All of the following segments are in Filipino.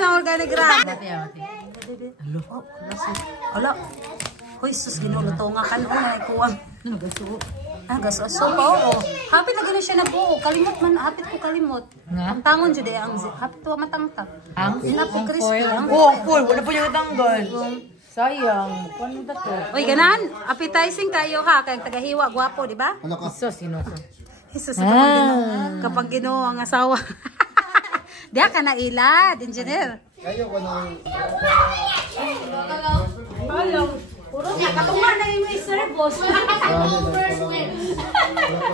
na organigram. Alo. Alo. Hoy, sus, ginuluto nga ka noon ay kuwang. Nagaso. Gaso. So, oo. Hapit na gano'n siya na buo. Kalimot man, hapit ko kalimot. Ang tangon dyan ang hapit ko matangtang. Ang crispy. Oo, full. Wala po yung natanggal. Sayang. Paano ba to? Uy, ganan. Appetizing kayo ha. Kayang tagahiwa, gwapo, di ba? Isos, sinuso. Jesus, kapag ginoo ang asawa. Diya ka na ilad, engineer. Kayo ko na. Hello. Puro niya, katunga na yung may servos. Wala ko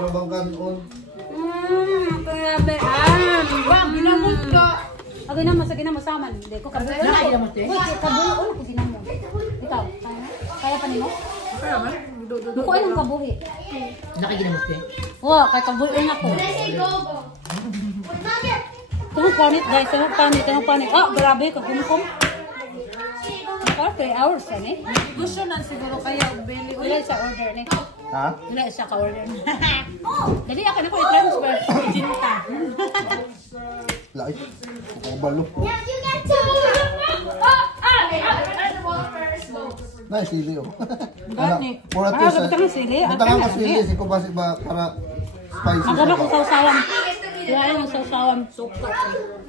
na bang kanon? Grabe. Wag, ginamot ka. Sige na mo saman. Hindi ko kabuo. Ginamot eh? Wait, kabuo ko ginamot. Ikaw, kaya pa nimo? Kaya ba? Buko anong kabuhi? Nakiginamot eh? Wow, kaya kabuuin ako. Tungkol panit guys, tungkol panit. Grabe, kagumkom. 3 hours na eh. Gusto na siguro kayo bili ulit sa order ni. Ha? Wala siya ka order. Dali ako na ko i-transfer. Jinta. Lai. Ako balo. Nice sili oh. Pura to sa. Tangan ko sili si ko basi ba para spicy. Ang gano'n kung sausawan. Wala yung sausawan. Suka.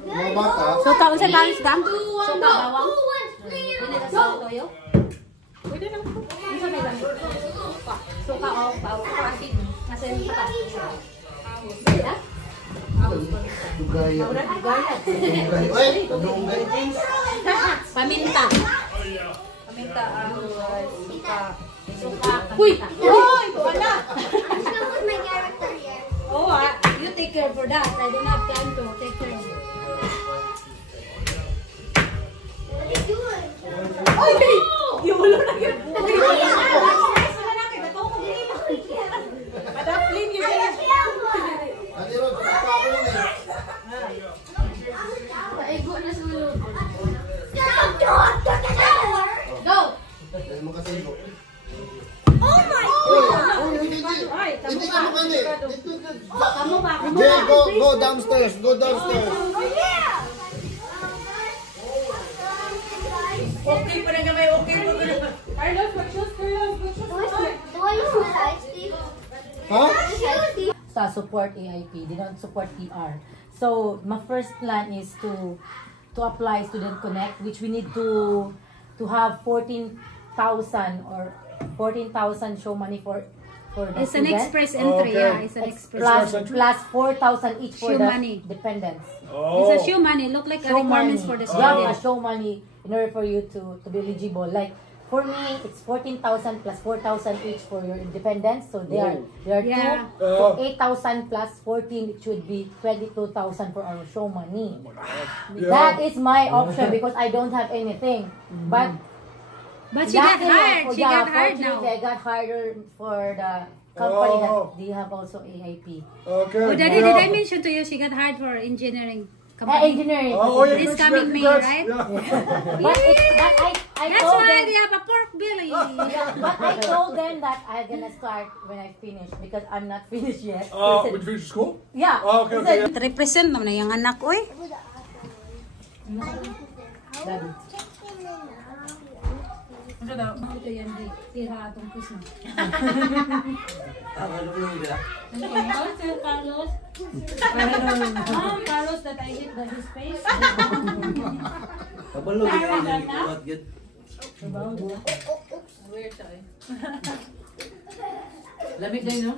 Mga bata. Suka, unsa balis dam? Suka bawang. Dili ka sa toyo. Pwede lang. Unsa may dami? Suka o bawang asin. Nasa yung suka. Dila? Dugay. Dugay. Oy, dugay. Paminta. Paminta ang suka. Suka. Uy! Uy! Wala! Oh, you take care for that. I don't have time to take care. Okay! Yung ulo na yun. Madapling yun. Adi ro, pa ako ni. Paigo na sa ulo. Go! Dahil makasilo. Oh my God! Hindi ka makani. Kamu ba? Jay, go downstairs. Go downstairs. Okay pa na gamay, okay pa na. Carlos, mag-shoot Ha? Sa support AIP, they don't support PR. So, my first plan is to apply Student Connect, which we need to have 14,000 or 14,000 show money for the It's an student. express entry, yeah. It's an express Plus 4,000 each for show the money. dependents. It's a show money. Look like a Show requirements money. for the You have student. a show money in order for you to be eligible. Like for me, it's 14,000 plus 4,000 each for your dependents. So there are Yeah. two. So 8,000 plus 14, it should be 22,000 for our show money. That is my option because I don't have anything. But She got hired. She got hired now. fortunately, I got hired for the company that they have also AIP. Okay. Oh, Daddy, did I mention to you she got hired for engineering company? Engineering. Oh, yeah, This coming May, right? Yeah. But I That's told why them, they have a pork belly. but I told them that I'm gonna start when I finish because I'm not finished yet. When you finish school? Yeah. Oh, okay, okay. Represent naman na yung anak, oy. Daddy. Ito yan, di. Tira atong kusma. Carlos. Carlos, that I hit his face. Weird to eh. Lamig din, no?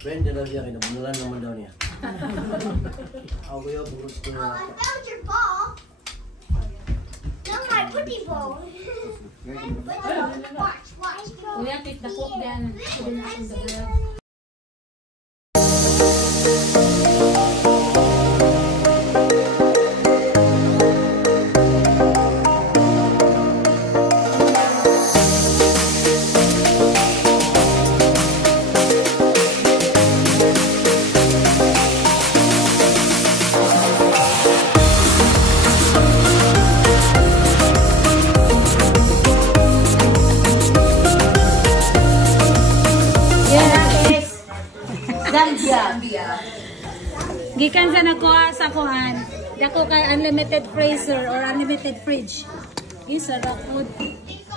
Brenda daw siya, kinabunulan naman daw niya. Ako yung burot ko na. I found your ball. No, my pretty ball. Watch. Kuya, take the cook then. Zambia. Gikan sa nakuha sa kuhan. Dako kay unlimited freezer or unlimited fridge. Isa ra food.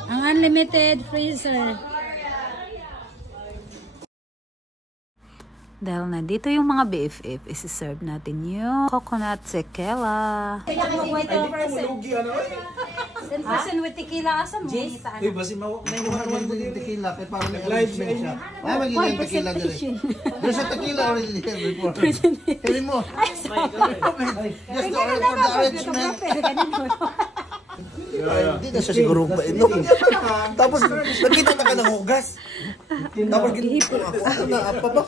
Ang unlimited freezer. Dahil nandito yung mga BFF, isi-serve natin yung coconut sekela. 10% with tequila asa mo. Uy, basi mo. May buwan mo yung tequila, kaya parang nag-arrangement siya. Ay, magiging tequila din. Doon sa tequila already here before. Pili mo. Just for the arrangement. Hindi na siya siguro painom. Tapos, nakita na ka ng hugas. Tapos, ginhipo ako. Ano na, apa ba?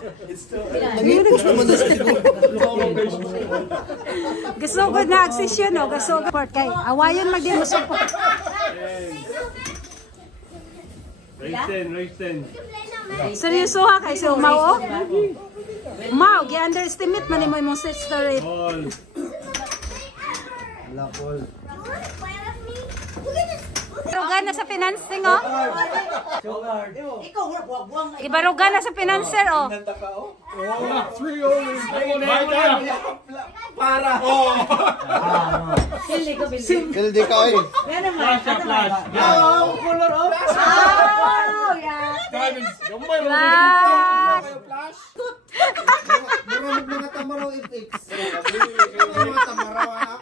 Nag-hipos naman na siguro. Gasugod na aksesyon o gasugod kay awayon magdi mo support. Race 10. Seryoso ha kay so mao. Mao gi-underestimate man mo imong sister rate. All. Lakol. Ibarugan na sa financing oh. Ibarugan na sa financer oh. Kildi ka eh. Marunong mga tamarong i-fix. Mga tamarong ha?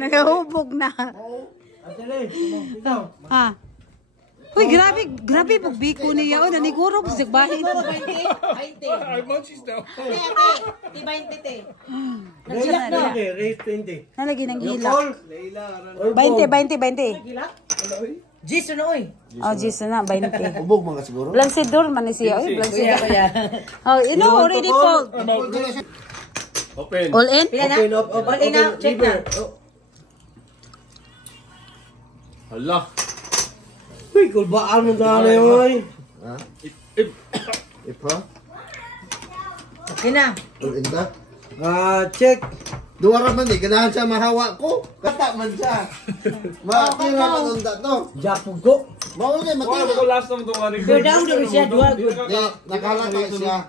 Nagahubog na. Ha. Uy, grabe pagbiko niya. O, naniguro po sa bahin. Race 20. Nalagi ng hilak. 20. Jiso na oy. Oh, Jiso na, 20. Ubog mga siguro. Blancidor man ni siya. Uy, Blancidor. Oh, you know, already cold. Open. All in? All in na. Check na. Hala. Uy, kulbaan mo na yun. Ha? Ipa? Okay na. Ulinda? Check. Duwara man eh. Ganahan siya mahawa ko. Kata man siya. Matira man unda to. Japo ko. Mauli, matira. Last naman itong Go down, siya. Duwa, good. Nakalata siya.